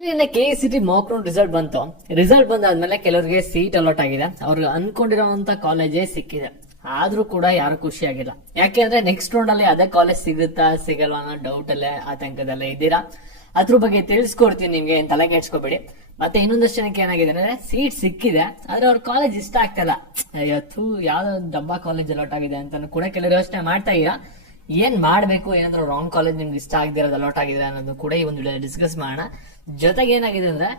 KCT Mach round result ಬಂದಾದ್ಮೇಲೆ ಕೆಲವರಿಗೆ seat allot ಆಗಿದೆ. ಅವ್ರಿಗೆ ಅನ್ಕೊಂಡಿರೋಂತ ಕಾಲೇಜೇ ಸಿಕ್ಕಿದೆ. ಆದ್ರೂ ಕೂಡ ಯಾರು ಖುಷಿ ಆಗಿಲ್ಲ. ಯಾಕೆಂದ್ರೆ ನೆಕ್ಸ್ಟ್ ರೌಂಡ್ ಅಲ್ಲಿ ಅದೇ ಕಾಲೇಜ್ ಸಿಗುತ್ತಾ ಸಿಗಲ್ವಾ ಅನ್ನೋ ಡೌಟ್ ಅಲ್ಲೇ ಆತಂಕದಲ್ಲೇ ಇದ್ದೀರಾ. ಅದ್ರ ಬಗ್ಗೆ ತಿಳಿಸ್ಕೊಡ್ತೀನಿ ನಿಮ್ಗೆ, ಏನ್ ತಲೆ ಕೆಡ್ಸ್ಕೊಬೇಡಿ. ಮತ್ತೆ ಇನ್ನೊಂದಷ್ಟು ಜನಕ್ಕೆ ಏನಾಗಿದೆ ಅಂದ್ರೆ ಸೀಟ್ ಸಿಕ್ಕಿದೆ, ಆದ್ರೆ ಅವ್ರ ಕಾಲೇಜ್ ಇಷ್ಟ ಆಗ್ತಲ್ಲ. ಅಯ್ಯೋ ಯಾವ್ದೋ ಡಬ್ಬಾ ಕಾಲೇಜ್ ಅಲಾಟ್ ಆಗಿದೆ ಅಂತ ಕೂಡ ಕೆಲವರು ಯೋಚನೆ ಮಾಡ್ತಾ ಇರಾ. ಏನ್ ಮಾಡ್ಬೇಕು, ಏನಾದ್ರು ರಾಂಗ್ ಕಾಲೇಜ್ ನಿಮ್ಗೆ ಇಷ್ಟ ಆಗದಿರೋದು ಅಲಾಟ್ ಆಗಿದೆ ಅನ್ನೋದು ಕೂಡ ಈ ಒಂದು ವಿಡಿಯೋ ಡಿಸ್ಕಸ್ ಮಾಡೋಣ. ಜೊತೆಗೆ ಏನಾಗಿದೆ ಅಂದ್ರೆ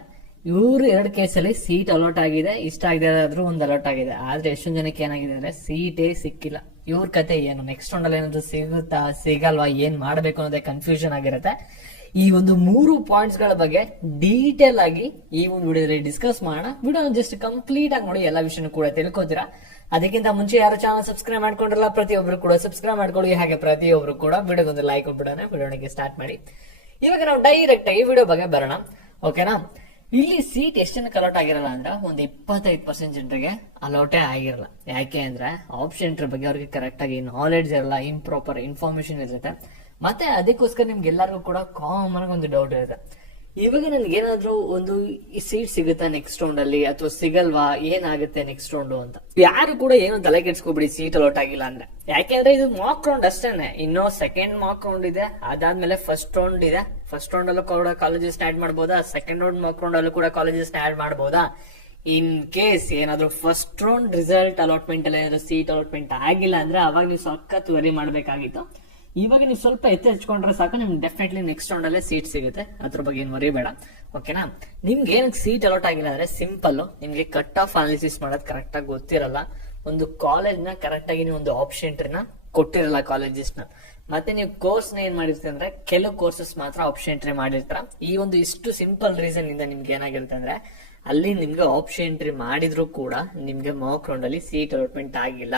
ಇವ್ರು 2 ಕೇಸಲ್ಲಿ ಸೀಟ್ ಅಲಾಟ್ ಆಗಿದೆ, ಇಷ್ಟ ಆಗದಿರೋದಾದ್ರೂ ಒಂದು ಅಲಾಟ್ ಆಗಿದೆ. ಆದ್ರೆ ಎಷ್ಟೊಂದು ಜನಕ್ಕೆ ಏನಾಗಿದೆ ಅಂದ್ರೆ ಸೀಟೇ ಸಿಕ್ಕಿಲ್ಲ. ಇವ್ರ ಕತೆ ಏನು, ನೆಕ್ಸ್ಟ್ ರೌಂಡ್ ಅಲ್ಲಿ ಏನಾದ್ರು ಸಿಗುತ್ತಾ ಸಿಗಲ್ವಾ, ಏನ್ ಮಾಡ್ಬೇಕು ಅನ್ನೋದೇ ಕನ್ಫ್ಯೂಷನ್ ಆಗಿರುತ್ತೆ. ಈ ಒಂದು 3 ಪಾಯಿಂಟ್ಸ್ ಗಳ ಬಗ್ಗೆ ಡೀಟೇಲ್ ಆಗಿ ಈ ಒಂದು ವಿಡಿಯೋದಲ್ಲಿ ಡಿಸ್ಕಸ್ ಮಾಡೋಣ. ವಿಡಿಯೋ ಜಸ್ಟ್ ಕಂಪ್ಲೀಟ್ ಆಗಿ ನೋಡಿ, ಎಲ್ಲಾ ವಿಷಯನೂ ಕೂಡ ತಿಳ್ಕೊತೀರಾ. ಅದಕ್ಕಿಂತ ಮುಂಚೆ ಯಾರು ಚಾನಲ್ ಸಬ್ಸ್ಕ್ರೈಬ್ ಮಾಡ್ಕೊಂಡಿರಲ್ಲ, ಪ್ರತಿಯೊಬ್ರು ಕೂಡ ಸಬ್ಸ್ಕ್ರೈಬ್ ಮಾಡ್ಕೊಳ್ಳಿ. ಹಾಗೆ ಪ್ರತಿಯೊಬ್ರು ಕೂಡ ವಿಡಿಯೋಗೊಂದು ಲೈಕ್ ಕೊಟ್ಬಿಡೋಣ. ವಿಡಿಯೋಗೆ ಸ್ಟಾರ್ಟ್ ಮಾಡಿ. ಇವಾಗ ನಾವು ಡೈರೆಕ್ಟ್ ಆಗಿ ವಿಡಿಯೋ ಬಗ್ಗೆ ಬರೋಣ, ಓಕೆನಾ. ಇಲ್ಲಿ ಸೀಟ್ ಎಷ್ಟು ಜನಕ್ಕೆ ಅಲಾಟ್ ಆಗಿರಲ್ಲ ಅಂದ್ರೆ ಒಂದು 25% ಜನರಿಗೆ ಅಲಾಟೇ ಆಗಿರಲ್ಲ. ಯಾಕೆ ಅಂದ್ರೆ ಆಪ್ಷನ್ ಬಗ್ಗೆ ಅವ್ರಿಗೆ ಕರೆಕ್ಟ್ ಆಗಿ ನಾಲೆಡ್ಜ್ ಇರಲ್ಲ, ಇಂಪ್ರಾಪರ್ ಇನ್ಫಾರ್ಮೇಶನ್ ಇರುತ್ತೆ. ಮತ್ತೆ ಅದಕ್ಕೋಸ್ಕರ ನಿಮ್ಗೆ ಎಲ್ಲರಿಗೂ ಕೂಡ ಕಾಮನ್ ಆಗಿ ಒಂದು ಡೌಟ್ ಇರುತ್ತೆ, ಇವಾಗ ನನ್ಗೆ ಏನಾದ್ರು ಒಂದು ಸೀಟ್ ಸಿಗುತ್ತಾ ನೆಕ್ಸ್ಟ್ ರೌಂಡ್ ಅಲ್ಲಿ ಅಥವಾ ಸಿಗಲ್ವಾ, ಏನಾಗುತ್ತೆ ನೆಕ್ಸ್ಟ್ ರೌಂಡ್ ಅಂತ. ಯಾರು ಕೂಡ ಏನು ತಲೆ ಕೆಡ್ಸ್ಕೊಬಿಡಿ ಸೀಟ್ ಅಲಾಟ್ ಆಗಿಲ್ಲ ಅಂದ್ರೆ. ಯಾಕೆಂದ್ರೆ ಇದು ಮಾಕ್ ರೌಂಡ್ ಅಷ್ಟೇನೆ, ಇನ್ನೂ ಸೆಕೆಂಡ್ ಮಾಕ್ ರೌಂಡ್ ಇದೆ, ಅದಾದ್ಮೇಲೆ ಫಸ್ಟ್ ರೌಂಡ್ ಇದೆ. ಫಸ್ಟ್ ರೌಂಡ್ ಅಲ್ಲೂ ಕೂಡ ಕಾಲೇಜಸ್ ಆಡ್ ಮಾಡಬಹುದಾ, ಸೆಕೆಂಡ್ ರೌಂಡ್ ಮಾಕ್ ರೌಂಡ್ ಅಲ್ಲೂ ಕೂಡ ಕಾಲೇಜಸ್ ಆಡ್ ಮಾಡಬಹುದಾ. ಇನ್ ಕೇಸ್ ಏನಾದ್ರು ಫಸ್ಟ್ ರೌಂಡ್ ರಿಸಲ್ಟ್ ಅಲಾಟ್ಮೆಂಟ್ ಅಲ್ಲಿ ಏನಾದ್ರು ಸೀಟ್ ಅಲಾಟ್ಮೆಂಟ್ ಆಗಿಲ್ಲ ಅಂದ್ರೆ ಅವಾಗ ನೀವು ಸಖತ್ ವರಿ ಮಾಡ್ಬೇಕಾಗಿತ್ತು. ಇವಾಗ ನೀವು ಸ್ವಲ್ಪ ಹಚ್ಕೊಂಡ್ರೆ ಸಾಕು, ನಿಮ್ಗೆ ಡೆಫಿನೆಟ್ಲಿ ನೆಕ್ಸ್ಟ್ ರೌಂಡ್ ಅಲ್ಲೇ ಸೀಟ್ ಸಿಗುತ್ತೆ. ಅದ್ರ ಬಗ್ಗೆ ಏನು ವರಿ ಬೇಡ, ಓಕೆನಾ. ನಿಮ್ಗೆ ಏನಕ್ಕೆ ಸೀಟ್ ಅಲಾಟ್ ಆಗಿಲ್ಲ ಅಂದ್ರೆ ಸಿಂಪಲ್, ನಿಮ್ಗೆ ಕಟ್ ಆಫ್ ಅನಾಲಿಸಿಸ್ ಮಾಡೋದು ಕರೆಕ್ಟ್ ಆಗಿ ಗೊತ್ತಿರಲ್ಲ. ಒಂದು ಕಾಲೇಜ್ ನ ಕರೆಕ್ಟ್ ಆಗಿ ನೀವು ಒಂದು ಆಪ್ಷನ್ ಎಂಟ್ರಿನ ಕೊಟ್ಟಿರಲ್ಲ ಕಾಲೇಜಸ್ ನ. ಮತ್ತೆ ನೀವು ಕೋರ್ಸ್ ನ ಏನ್ ಮಾಡಿರ್ತೀರ ಅಂದ್ರೆ ಕೆಲವು ಕೋರ್ಸಸ್ ಮಾತ್ರ ಆಪ್ಷನ್ ಎಂಟ್ರಿ ಮಾಡಿರ್ತಾರ. ಈ ಒಂದು ಇಷ್ಟು ಸಿಂಪಲ್ ರೀಸನ್ ಇಂದ ನಿಮ್ಗೆ ಏನಾಗಿರುತ್ತೆ ಅಂದ್ರೆ ಅಲ್ಲಿ ನಿಮ್ಗೆ ಆಪ್ಷನ್ ಎಂಟ್ರಿ ಮಾಡಿದ್ರು ಕೂಡ ನಿಮ್ಗೆ ಮಾಕ್ ರೌಂಡ್ ಅಲ್ಲಿ ಸೀಟ್ ಅಲಾಟ್ಮೆಂಟ್ ಆಗಿಲ್ಲ.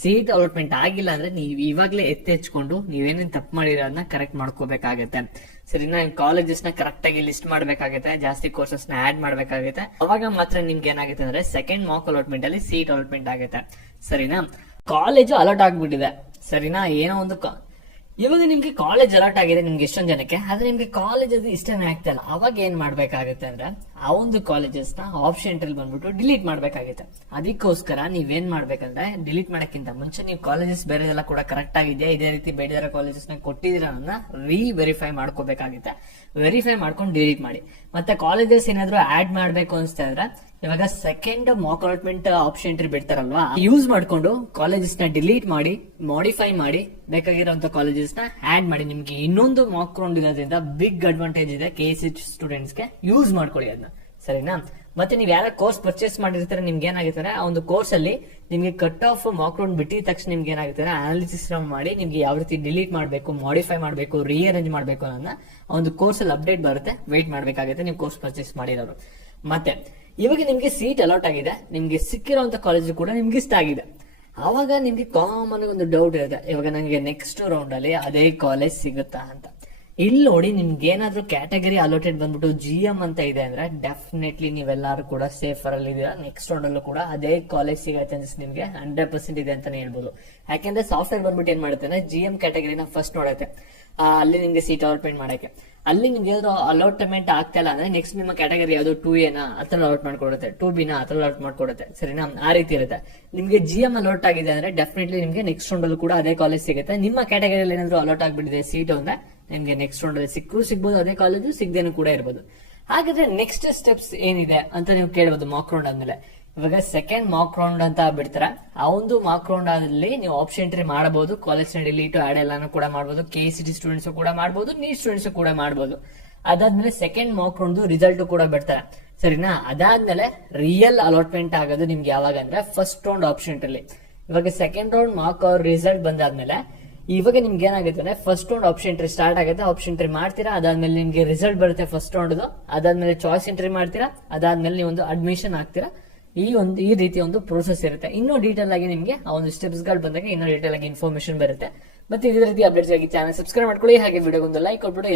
ಸೀಟ್ ಅಲಾಟ್ಮೆಂಟ್ ಆಗಿಲ್ಲ ಅಂದ್ರೆ ನೀವು ಇವಾಗ್ಲೇ ಎತ್ತೆಚ್ಕೊಂಡು ನೀವೇನೇನ್ ತಪ್ಪು ಮಾಡಿರೋದನ್ನ ಕರೆಕ್ಟ್ ಮಾಡ್ಕೋಬೇಕಾಗತ್ತೆ. ಸರಿನಾ, ಕಾಲೇಜಸ್ ನ ಕರೆಕ್ಟ್ ಆಗಿ ಲಿಸ್ಟ್ ಮಾಡ್ಬೇಕಾಗತ್ತೆ, ಜಾಸ್ತಿ ಕೋರ್ಸಸ್ ನ ಆಡ್ ಮಾಡ್ಬೇಕಾಗತ್ತೆ. ಅವಾಗ ಮಾತ್ರ ನಿಮ್ಗೆ ಏನಾಗುತ್ತೆ ಅಂದ್ರೆ ಸೆಕೆಂಡ್ ಮಾಕ್ ಅಲಾಟ್ಮೆಂಟ್ ಅಲ್ಲಿ ಸೀಟ್ ಅಲಾಟ್ಮೆಂಟ್ ಆಗುತ್ತೆ. ಸರಿನಾ, ಕಾಲೇಜು ಅಲಾಟ್ ಆಗ್ಬಿಟ್ಟಿದೆ. ಸರಿನಾ, ಏನೋ ಒಂದು ಇವಾಗ ನಿಮ್ಗೆ ಕಾಲೇಜ್ ಅಲಾಟ್ ಆಗಿದೆ ನಿಮ್ಗೆ ಎಷ್ಟೊಂದ್ ಜನಕ್ಕೆ, ಆದ್ರೆ ನಿಮ್ಗೆ ಕಾಲೇಜ್ ಅದು ಇಷ್ಟನೇ ಆಗ್ತಾ ಇಲ್ಲ. ಅವಾಗ ಏನ್ ಮಾಡ್ಬೇಕಾಗುತ್ತೆ ಅಂದ್ರೆ ಆ ಒಂದು ಕಾಲೇಜಸ್ ನ ಆಪ್ಷನ್ ಎಂಟ್ರಿ ಬಂದ್ಬಿಟ್ಟು ಡಿಲೀಟ್ ಮಾಡ್ಬೇಕಾಗುತ್ತೆ. ಅದಕ್ಕೋಸ್ಕರ ನೀವೇನ್ ಮಾಡ್ಬೇಕಂದ್ರೆ ಡಿಲೀಟ್ ಮಾಡಕ್ಕಿಂತ ಮುಂಚೆ ನೀವು ಕಾಲೇಜಸ್ ಬೇರೆದೆಲ್ಲ ಕೂಡ ಕರೆಕ್ಟ್ ಆಗಿದೆಯಾ, ಇದೇ ರೀತಿ ಬೇರೆ ಕಾಲೇಜಸ್ ನ ಕೊಟ್ಟಿದ್ದೀರಾ ಅನ್ನೋದನ್ನ ವೆರಿಫೈ ಮಾಡ್ಕೋಬೇಕಾಗುತ್ತೆ. ವೆರಿಫೈ ಮಾಡ್ಕೊಂಡು ಡಿಲೀಟ್ ಮಾಡಿ. ಮತ್ತೆ ಕಾಲೇಜಸ್ ಏನಾದ್ರು ಆಡ್ ಮಾಡ್ಬೇಕು ಅನ್ಸ್ತಾ ಇದ್ರೆ ಇವಾಗ second mock allotment option entry ಬಿಡ್ತಾರಲ್ವಾ, ಯೂಸ್ ಮಾಡ್ಕೊಂಡು ಕಾಲೇಜಸ್ ನ ಡಿಲೀಟ್ ಮಾಡಿ ಮಾಡಿಫೈ ಮಾಡಿ ಬೇಕಾಗಿರುವಂತ ಕಾಲೇಜಸ್ ನ ಆಡ್ ಮಾಡಿ. ನಿಮ್ಗೆ ಇನ್ನೊಂದು ಮಾಕ್ ರೌಂಡ್ ಇರೋದ್ರಿಂದ ಬಿಗ್ ಅಡ್ವಾಂಟೇಜ್ ಇದೆ KCT ಸ್ಟೂಡೆಂಟ್ಸ್ ಗೆ, ಯೂಸ್ ಮಾಡ್ಕೊಳ್ಳಿ ಅದನ್ನ. ಸರಿನಾ, ಮತ್ತೆ ನೀವು ಯಾರ ಕೋರ್ಸ್ ಪರ್ಚೇಸ್ ಮಾಡಿರ್ತಾರೆ ನಿಮ್ಗೆ ಏನಾಗುತ್ತೆ ಆ ಒಂದು ಕೋರ್ಸ್ ಅಲ್ಲಿ ನಿಮ್ಗೆ ಕಟ್ ಆಫ್ ಮಾಕ್ ರೌಂಡ್ ಬಿಟ್ಟಿದ ತಕ್ಷಣ ನಿಮ್ಗೆ ಏನಾಗುತ್ತೆ ಅನಾಲಿಸಿಸ್ ಮಾಡಿ ನಿಮ್ಗೆ ಯಾವ ರೀತಿ ಡಿಲೀಟ್ ಮಾಡಬೇಕು, ಮಾಡಿಫೈ ಮಾಡಬೇಕು, ರೀಅರೇಂಜ್ ಮಾಡಬೇಕು ಅನ್ನೋದನ್ನ ಒಂದು ಕೋರ್ಸ್ ಅಲ್ಲಿ ಅಪ್ಡೇಟ್ ಬರುತ್ತೆ, ವೇಟ್ ಮಾಡ್ಬೇಕಾಗುತ್ತೆ ನೀವು ಕೋರ್ಸ್ ಪರ್ಚೇಸ್ ಮಾಡಿರೋರು. ಮತ್ತೆ ಇವಾಗ ನಿಮ್ಗೆ ಸೀಟ್ ಅಲಾಟ್ ಆಗಿದೆ, ನಿಮ್ಗೆ ಸಿಕ್ಕಿರೋಂತ ಕಾಲೇಜ್ ಕೂಡ ನಿಮ್ಗೆ ಇಷ್ಟ ಆಗಿದೆ. ಅವಾಗ ನಿಮ್ಗೆ ಕಾಮನ್ ಒಂದು ಡೌಟ್ ಇರುತ್ತೆ, ಇವಾಗ ನಂಗೆ ನೆಕ್ಸ್ಟ್ ರೌಂಡ್ ಅಲ್ಲಿ ಅದೇ ಕಾಲೇಜ್ ಸಿಗುತ್ತಾ ಅಂತ. ಇಲ್ಲಿ ನೋಡಿ, ನಿಮ್ಗೆ ಏನಾದ್ರು ಕ್ಯಾಟಗರಿ ಅಲೋಟೆಡ್ ಬಂದ್ಬಿಟ್ಟು GM ಅಂತ ಇದೆ ಅಂದ್ರೆ ಡೆಫಿನೆಟ್ಲಿ ನೀವೆಲ್ಲರೂ ಕೂಡ ಸೇಫರ್ ಅಲ್ಲಿ ಇದೀರಾ. ನೆಕ್ಸ್ಟ್ ರೌಂಡ್ ಅಲ್ಲೂ ಕೂಡ ಅದೇ ಕಾಲೇಜ್ ಸಿಗೋ ಚಾನ್ಸಸ್ ನಿಮ್ಗೆ 100% ಇದೆ ಅಂತಾನೆ ಹೇಳ್ಬೋದು. ಯಾಕೆಂದ್ರೆ ಸಾಫ್ಟ್ವೇರ್ ಬಂದ್ಬಿಟ್ಟು ಏನ್ ಮಾಡುತ್ತೆ ಅಂದ್ರೆ GM ಕ್ಯಾಟಗರಿನ ಫಸ್ಟ್ ನೋಡುತ್ತೆ, ಅಲ್ಲಿ ನಿಮ್ಗೆ ಸೀಟ್ ಅಲಾಟ್ಮೆಂಟ್ ಮಾಡಕ್ಕೆ. ಅಲ್ಲಿ ನಿಮ್ಗೆ ಏನಾದ್ರು ಅಲಾಟ್ಮೆಂಟ್ ಆಗ್ತಾ ಇಲ್ಲ ಅಂದ್ರೆ ನೆಕ್ಸ್ಟ್ ನಿಮ್ಮ ಕ್ಯಾಟಗರಿ ಯಾವ್ದು 2A ಅತ್ರ ಅಲಾಟ್ ಮಾಡ್ಕೊಡುತ್ತೆ, 2B ಅತ್ರ ಅಲಾಟ್ ಮಾಡ್ಕೊಡುತ್ತೆ. ಸರಿನಾ, ಆ ರೀತಿ ಇರುತ್ತೆ. ನಿಮ್ಗೆ GM ಅಲಾಟ್ ಆಗಿದೆ ಅಂದ್ರೆ ಡೆಫಿನೆಟ್ಲಿ ನಿಮ್ಗೆ ನೆಕ್ಸ್ಟ್ ರೌಂಡ್ ಅಲ್ಲೂ ಕೂಡ ಅದೇ ಕಾಲೇಜ್ ಸಿಗುತ್ತೆ. ನಿಮ್ಮ ಕ್ಯಾಟಗರಿಯಲ್ಲಿ ಏನಾದ್ರು ಅಲಾಟ್ ಆಗ್ಬಿಟ್ಟಿದೆ ಸೀಟ್ ಅಂದ್ರೆ ನಿಮ್ಗೆ ನೆಕ್ಸ್ಟ್ ರೌಂಡ್ ಅಲ್ಲಿ ಸಿಗ್ಬೋದು ಅದೇ ಕಾಲೇಜು, ಸಿಗದೇನು ಕೂಡ ಇರ್ಬೋದು. ಹಾಗಾದ್ರೆ ನೆಕ್ಸ್ಟ್ ಸ್ಟೆಪ್ಸ್ ಏನಿದೆ ಅಂತ ನೀವು ಕೇಳಬಹುದು. ಮಾಕ್ ರೌಂಡ್ ಆದ್ಮೇಲೆ ಇವಾಗ ಸೆಕೆಂಡ್ ಮಾಕ್ ರೌಂಡ್ ಅಂತ ಬಿಡ್ತಾರೆ. ಆ ಒಂದು ಮಾಕ್ ರೌಂಡ್ ಅಲ್ಲಿ ನೀವು ಆಪ್ಷನ್ ಎಂಟ್ರಿ ಮಾಡಬಹುದು, ಕಾಲೇಜ್ ನ ಡಿಲೀಟ್ ಆಡ್ ಎಲ್ಲಾನು ಕೂಡ ಮಾಡಬಹುದು, KCT ಸ್ಟೂಡೆಂಟ್ಸ್ ಕೂಡ ಮಾಡಬಹುದು, ನೀಟ್ ಸ್ಟೂಡೆಂಟ್ಸ್ ಕೂಡ ಮಾಡಬಹುದು. ಅದಾದ್ಮೇಲೆ ಸೆಕೆಂಡ್ ಮಾಕ್ ರೌಂಡ್ ರಿಸಲ್ಟ್ ಕೂಡ ಬಿಡ್ತಾರೆ. ಸರಿನಾ, ಅದಾದ್ಮೇಲೆ ರಿಯಲ್ ಅಲಾಟ್ಮೆಂಟ್ ಆಗೋದು ನಿಮ್ಗೆ ಯಾವಾಗ ಅಂದ್ರೆ ಫಸ್ಟ್ ರೌಂಡ್ ಆಪ್ಷನ್ ಎಂಟ್ರಿ. ಇವಾಗ ಸೆಕೆಂಡ್ ರೌಂಡ್ ಮಾರ್ಕ್ ಅವ್ರ ರಿಸಲ್ಟ್ ಬಂದಾದ್ಮೇಲೆ ಇವಾಗ ನಿಮ್ಗೆ ಏನಾಗುತ್ತೆ ಅಂದ್ರೆ first round option entry start ಆಗುತ್ತೆ. ಆಪ್ಷನ್ ಎಂಟ್ರಿ ಮಾಡ್ತೀರಾ, ಅದಾದ್ಮೇಲೆ ನಿಮ್ಗೆ ರಿಸಲ್ಟ್ ಬರುತ್ತೆ ಫಸ್ಟ್ ರೌಂಡ್. ಅದಾದ್ಮೇಲೆ ಚಾಯ್ಸ್ ಎಂಟ್ರಿ ಮಾಡ್ತೀರಾ, ಅದಾದ್ಮೇಲೆ ನೀವು ಒಂದು ಅಡ್ಮಿಷನ್ ಆಗ್ತೀರಾ. ಈ ರೀತಿ ಒಂದು ಪ್ರೋಸೆಸ್ ಇರುತ್ತೆ. ಇನ್ನೂ ಡೀಟೇಲ್ ಆಗಿ ನಿಮ್ಗೆ ಆ ಒಂದು ಸ್ಟೆಪ್ಸ್ ಗಳು ಬಂದಾಗ ಇನ್ನೂ ಡೀಟೇಲ್ ಆಗಿ ಇನ್ಫಾರ್ಮೇಶನ್ ಬರುತ್ತೆ. ಮತ್ತೆ ಇದೇ ರೀತಿ ಅಪ್ಡೇಟ್ಸ್ ಆಗಿ ಚಾನಲ್ ಸಬ್ಸ್ಕ್ರೈಬ್ ಮಾಡ್ಕೊಳ್ಳಿ. ಹಾಗೆ ವಿಡಿಯೋಗೊಂದು ಲೈಕ್ ಕೊಟ್ಬಿಟ್ಟು